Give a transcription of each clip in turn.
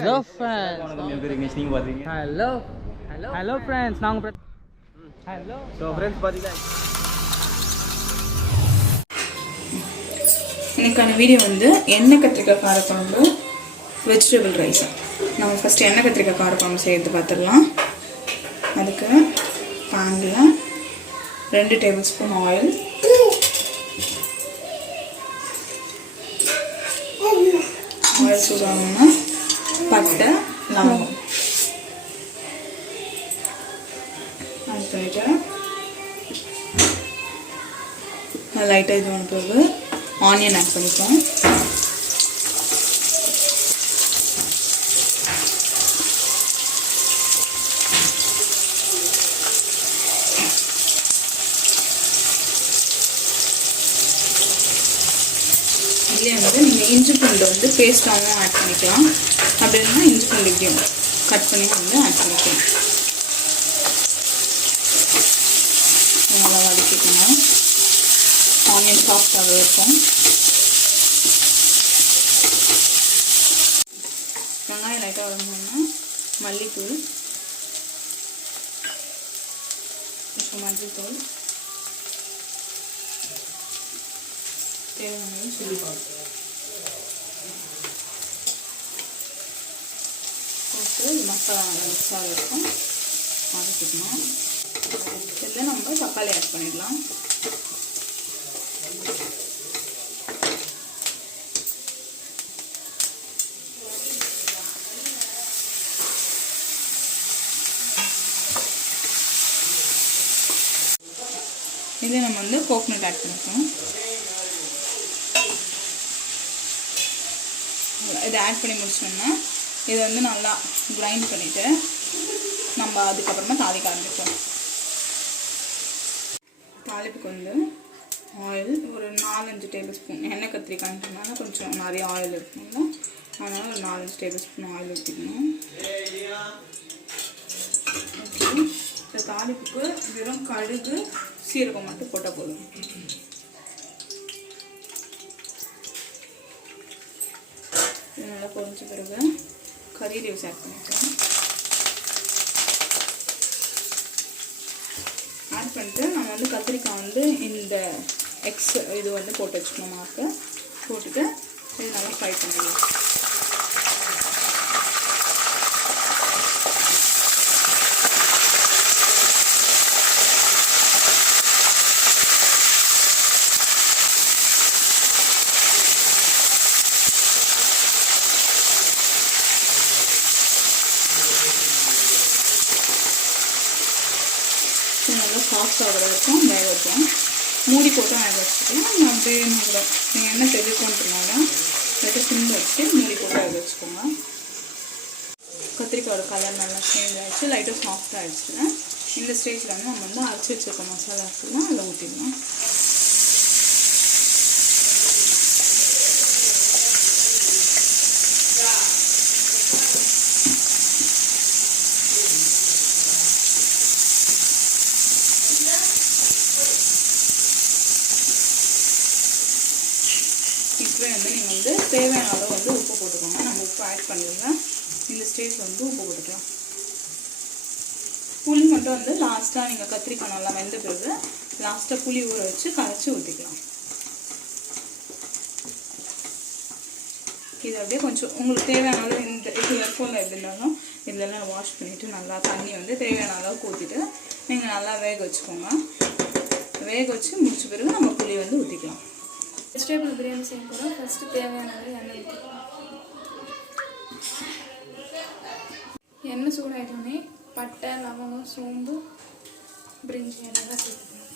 Hello friends. Hello friends. Hello. So friends பாத்தீங்களா இன்னைக்கான video வந்து எண்ணெய் கத்திரிக்காய் காரக்குழம்பு வெஜிடபிள் ரைஸ். நம்ம ஃபர்ஸ்ட் எண்ணெய் கத்திரிக்காய் காரக்குழம்பு செய்யறது பார்த்துடலாம். அதுக்கு பேனில் 2 டேபிள் ஸ்பூன் ஆயில், ஆயில் சூடாகணும்னா பட்டை லவங்கம் ஆட் பண்ணிட்டு லைட்டாக இது ஒன்று பிறகு ஆனியன் ஆட் பண்ணிப்போம். இதுலேயே வந்து நீங்கள் இஞ்சி பூண்டு வந்து பேஸ்ட்டாகவும் ஆட் பண்ணிக்கலாம். அப்படி இல்லைன்னா இஞ்சி பூண்டு இப்படியும் கட் பண்ணி வந்து ஆட் பண்ணிக்கலாம். நல்லா வதக்கிக்கணும். ஆனியன் சாஃப்டாகவே இருக்கும். வெங்காயம் லைட்டாக வதங்கணும்னா மல்லித்தூள், கொஞ்சம் மஞ்சள் தூள், தேவையான சில்லி பவுடர் போட்டு மசாலா நல்லா மிக்ஸாக இருக்கும் வதக்கிக்கணும். இதில் நம்ம தக்காளி ஆட் பண்ணிடலாம். இதில் நம்ம வந்து கோகனட் ஆட் பண்ணிக்கணும். இதை ஆட் பண்ணி முடிச்சோம்னா இதை வந்து நல்லா கிரைண்ட் பண்ணிவிட்டு நம்ம அதுக்கப்புறமா தாளிக்க ஆரம்பிப்போம். தாளிப்புக்கு வந்து ஆயில் ஒரு 4-5 டேபிள் ஸ்பூன், எண்ணெய் கத்திரிக்காய்ன்றதுனால கொஞ்சம் நிறைய ஆயில் இருக்குங்களா, அதனால் ஒரு 4-5 டேபிள் ஸ்பூன் ஆயில் ஊற்றிக்கணும். ஓகே, இந்த தாளிப்புக்கு வெறும் கடுகு சீரகம் மட்டும் போட்டால் போதும். நல்லா பொரிஞ்ச பிறகு கறி லீவ்ஸ் ஆட் பண்ணிக்கலாம். ஆட் பண்ணிட்டு நம்ம வந்து கத்திரிக்காய் வந்து இந்த இது வந்து போட்டு வச்சுக்கணும். மார்க்கு போட்டுட்டு இது நல்லா ஃப்ரை பண்ணிடலாம். நல்லா சாஃப்ட் ஆகிற வரைக்கும் வேக வைப்போம். மூடி போட்டு வேக வச்சுக்கலாம். அப்படியே நல்லா நீங்கள் எண்ணெய் தெளிக்கணுன்றனால லைட்டாக சிம்மில் வச்சு மூடி போட்டு வேக வச்சுக்கோங்க. கத்திரிக்காயோட கலர் நல்லா சேஞ்ச் ஆகிடுச்சு, லைட்டாக சாஃப்ட் ஆகிடுச்சு. இந்த ஸ்டேஜில் வந்து நம்ம வந்து அரைச்சி வச்சுருக்க மசாலா இருக்குன்னா அதில் ஊற்றிடலாம். இப்போ வந்து நீங்கள் வந்து தேவையான அளவு வந்து உப்பு போட்டுக்கோங்க. நம்ம உப்பு ஆட் பண்ணிடலாம். இந்த ஸ்டேஜில் வந்து உப்பு போட்டுக்கலாம். புளி மட்டும் வந்து லாஸ்ட்டாக நீங்கள் கத்திரிக்காய் நல்லா வெந்த பிறகு லாஸ்ட்டாக புளி ஊற வச்சு கரைச்சி ஊற்றிக்கலாம். இது அப்படியே கொஞ்சம் உங்களுக்கு தேவையான அளவு இந்த இது ஃபோனில் எப்படி இருந்தாலும் இதெல்லாம் வாஷ் பண்ணிவிட்டு நல்லா தண்ணி வந்து தேவையான அளவுக்கு ஊற்றிட்டு நீங்கள் நல்லா வேக வச்சுக்கோங்க. வேக வச்சு முடிச்ச பிறகு நம்ம புளி வந்து ஊற்றிக்கலாம். வெஜிடபிள் பிரியாணி செய்ய போகிறோம். ஃபஸ்ட்டு தேவையான அளவு எண்ணெய் ஊற்றிக்கலாம். எண்ணெய் சூடாகிட்டோன்னே பட்டை லவங்கம் சோம்பு பிரிஞ்சால் எல்லாம் சேர்த்துக்கலாம்.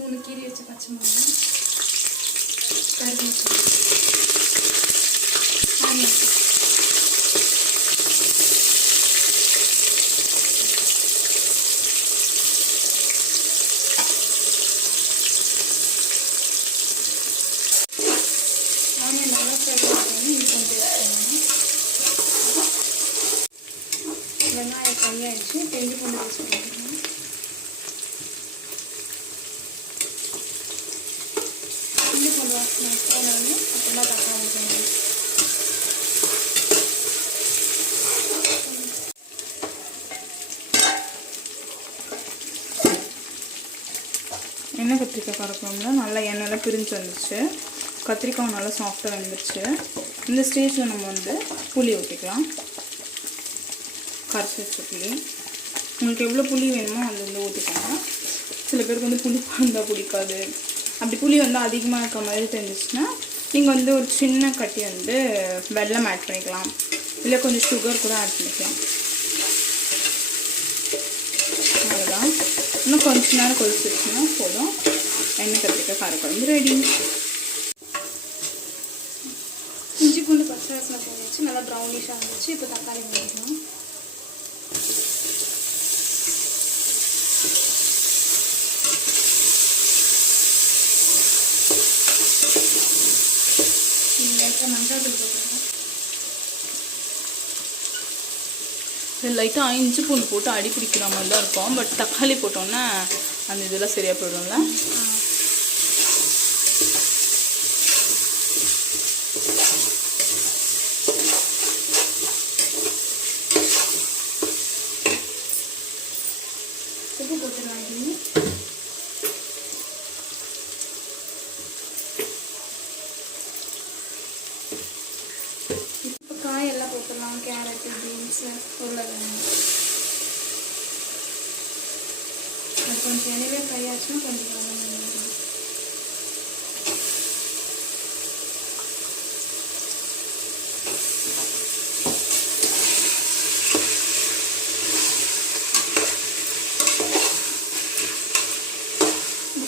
3 கீரி வச்ச பச்சை மிளகாய், கருவேப்பிலை, ஆனியன், நல்லா ஃப்ரை பண்ணி இன்கம் பேஸ்ட் வெங்காயம் கையாயிடுச்சு. இஞ்சி பூண்டு பேஸ்ட் பண்ணிக்கலாம். இஞ்சி பூண்டு வாசனை போனோடனே அப்புறம் தக்காளி போடணும். எண்ணெய் கத்திரிக்காய் காரக்குழம்புல நல்லா எண்ணெயெல்லாம் பிரிஞ்சு வந்துச்சு, கத்திரிக்காய் நல்லா சாஃப்டாக வந்துடுச்சு. இந்த ஸ்டேஜில் நம்ம வந்து புளி ஊற்றிக்கலாம், கரைச்சி வச்ச புளி. உங்களுக்கு எவ்வளோ புளி வேணுமோ அது வந்து ஊற்றிக்கோங்க. சில பேருக்கு வந்து புளி இருந்தால் பிடிக்காது. அப்படி புளி வந்து அதிகமாக இருக்க மாதிரி தெரிஞ்சிச்சுன்னா நீங்கள் வந்து ஒரு சின்ன கட்டி வந்து வெல்லம் ஆட் பண்ணிக்கலாம், இல்லை கொஞ்சம் சுகர் கூட ஆட் பண்ணிக்கலாம். அவ்வளோதான். இன்னும் கொஞ்ச நேரம் கொதிச்சிருச்சுன்னா போதும், எண்ணெய் கத்திரிக்காய் காரக்குழம்பு ரெடி. இஞ்சி பூண்டு பச்சை வாசனை போயிடுச்சு, நல்லா ப்ரௌனிஷாக இருந்துச்சு. இப்போ தக்காளி போட்டுக்கலாம். லைட்டாக மஞ்சள் தூள் போட்டுக்கலாம். லைட்டாக இஞ்சி பூண்டு போட்டு அடி பிடிக்கிற மாதிரி தான் இருக்கும். பட் தக்காளி போட்டோன்னா அந்த இதெல்லாம் சரியாக போயிடும்ல. உப்பு போட்டுக்கலாம். இப்போ காயெல்லாம் போட்டுடலாம். கேரட்டு, பீன்ஸு, உருளைக்கிழங்கு. அது கொஞ்சம் எண்ணெயிலே ஃப்ரை ஆச்சுன்னா கொஞ்சம் நல்லா.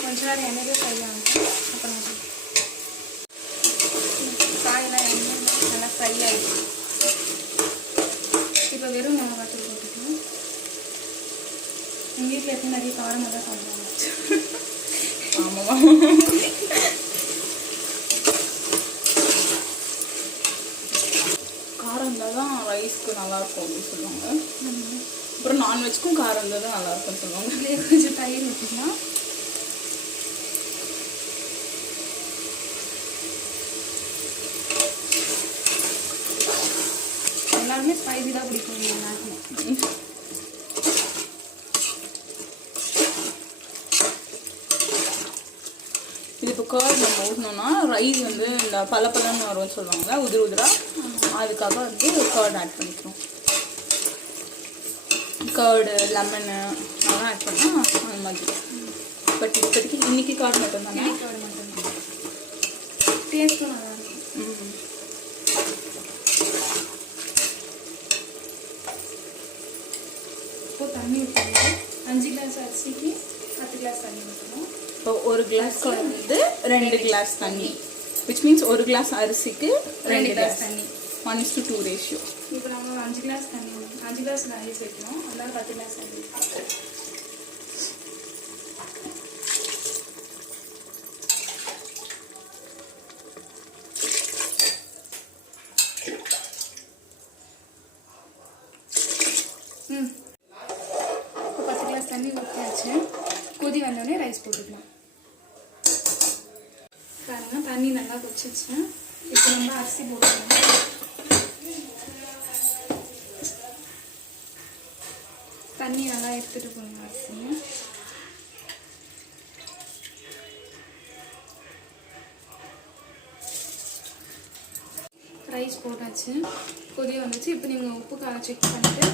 கொஞ்ச நேரம் எண்ணெயிலே ஃப்ரை ஆகும். அப்புறம் காயெல்லாம் எண்ணெய் நல்லா ஃப்ரை ஆகிடும். இப்போ வெறும் மிளகாத்தூள் போட்டுக்கலாம். எங்கள் வீட்டில் எப்பவும் நிறைய காரமாக தான் சாப்பிடுவாங்க. ஆமாம், காரம் இருந்தால் தான் ரைஸ்க்கு நல்லாயிருக்கும் அப்படின்னு சொல்லுவாங்க. அப்புறம் நான்வெஜ்க்கும் காரம் இருந்தால் தான் நல்லாயிருக்கும்னு சொல்லுவாங்க. அதிலே கொஞ்சம் தயிர் ஊற்றிக்கலாம். எல்லாருமே ஸ்பைசி தான் பிடிக்கும் எல்லாருக்குமே. இது இப்போ கர்ட் நம்ம ஊற்றினோம்னா ரைஸ் வந்து இந்த பலப்பலன்னு வரும்னு சொல்லுவாங்க, உதிர உதிரா. அதுக்காக வந்து கர்ட் ஆட் பண்ணிக்கிறோம். கர்டு, லெமனு அதெல்லாம் ஆட் பண்ணால் அந்த மாதிரி. பட் இப்போதைக்கு இன்றைக்கி கர்ட் மட்டும் தானே. கர்ட் மட்டும் தான். டேஸ்ட்டும் நல்லாயிருக்கும். இப்போ தண்ணி ஊற்றிடுவோம். 5 கிளாஸ் அரிசிக்கு 10 கிளாஸ் தண்ணி ஊற்றணும். இப்போ ஒரு கிளாஸ் வந்து 2 கிளாஸ் தண்ணி, விச் மீன்ஸ் ஒரு கிளாஸ் அரிசிக்கு 2 கிளாஸ் தண்ணி. 1:2 ரேஷியோ. இப்போ நம்ம 5 கிளாஸ் தண்ணி 5 கிளாஸ் ரைஸ் வைக்கணும். அதனால 10 கிளாஸ் தண்ணி. இப்போ 10 கிளாஸ் தண்ணி ஊற்றியாச்சு. கொதி வந்தோடனே ரைஸ் போட்டுக்கலாம். பாருங்க தண்ணி நல்லா கொதிச்சிச்சு. இப்போ நம்ம அரிசி போட்டுக்கலாம். தண்ணி நல்லா எடுத்துட்டு போகணும் அரிசி. ரைஸ் போட்டாச்சு, கொதி வந்துச்சு. இப்போ நீங்கள் உப்பு கார செக் பண்ணிட்டு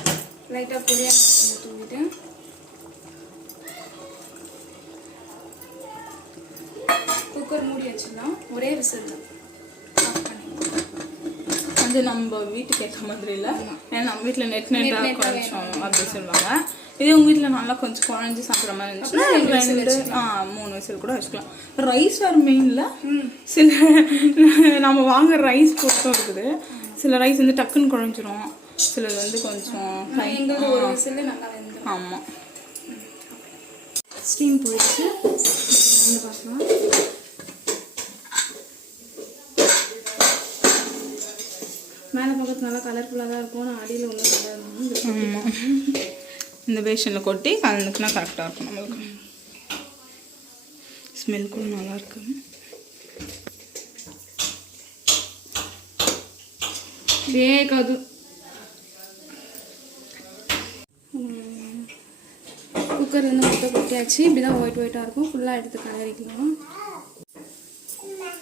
லைட்டாக பொடியாக கொஞ்சம் தூவிட்டு குக்கர் மூடி வச்சிடலாம். ஒரே விசில் தான். ஆஃப் பண்ணிடலாம். அது நம்ம வீட்டுக்கு ஏற்ற மாதிரி இல்லை, ஏன்னா நம்ம வீட்டில் நெட்டாக கொஞ்சம் அப்படி சொல்லுவாங்க. இதே உங்கள் வீட்டில் நல்லா கொஞ்சம் குழஞ்சி சாப்பிட்ற மாதிரி இருந்துச்சுன்னா 2-3 விசில் கூட வச்சுக்கலாம். ரைஸ் வேறு மெயினில் சில நம்ம வாங்குற ரைஸ் பொறுத்தும் இருக்குது. சில ரைஸ் வந்து டக்குன்னு குழஞ்சிரும், சிலது வந்து கொஞ்சம் எங்களுக்கு ஒரு விசில் நல்லா வெந்துடும். ஆமாம். ஸ்டீம் போயிடுச்சு. வந்து பார்க்கலாம். மேலே பக்கத்து நல்லா கலர்ஃபுல்லாக தான் இருக்கும். நான் அடியில் ஒன்றும் கலர் இருக்கும். இந்த பேஷனில் கொட்டி கலந்துக்குனா கரெக்டாக இருக்கும். நம்மளுக்கு ஸ்மெல் கூட நல்லாயிருக்கு. కాదు குக்கர் வந்து முட்டை கொட்டியாச்சு. இப்படி தான் ஒயிட்டாக இருக்கும். ஃபுல்லாக எடுத்து கலரிக்கலாம்.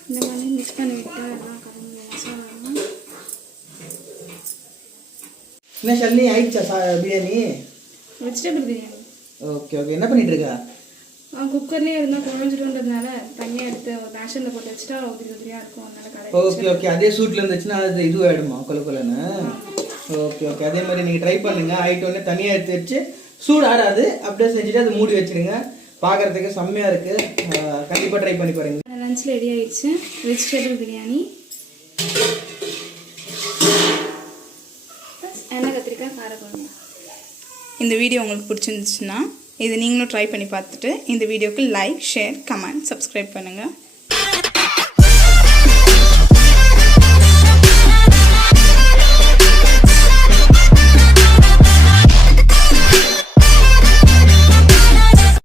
இந்த மாதிரி மிக்ஸ் பண்ணி விட்டால் எல்லாம் கலந்து மசாலாலாம். என்ன ஷல்லி ஆயிடுச்சா biryani? Vegetable biryani. Okay okay. என்ன பண்ணிட்டு இருக்கா? குக்கர்லேயே இருந்தால் குழஞ்சிட்டுன்றதுனால தனியாக எடுத்து ஒரு பேஷனில் போட்டு வச்சுட்டா உதிரி உதிரியாக இருக்கும். அதனால கடை. Okay okay. அதே சூட்டில் இருந்துச்சுன்னா அது இது ஆகிடுமா கொலன்னு? Okay okay. அதே மாதிரி நீங்கள் ட்ரை பண்ணுங்க. ஆகிட்டோடனே தனியாக எடுத்து வச்சு சூடு ஆறாது அப்படியே செஞ்சுட்டு அது மூடி வச்சுடுங்க. பார்க்குறதுக்கு செம்மையாக இருக்குது. கண்டிப்பாக ட்ரை பண்ணி பாருங்க. லஞ்ச் ரெடி ஆயிடுச்சு. வெஜிடபிள் பிரியாணி, எண்ணெய் கத்திரிக்காய் காரக்குழம்பு. இந்த வீடியோ உங்களுக்கு பிடிச்சிருந்துச்சுன்னா இது நீங்களும் ட்ரை பண்ணி பார்த்துட்டு இந்த வீடியோக்கு லைக், ஷேர், கமெண்ட், சப்ஸ்கிரைப் பண்ணுங்கள்.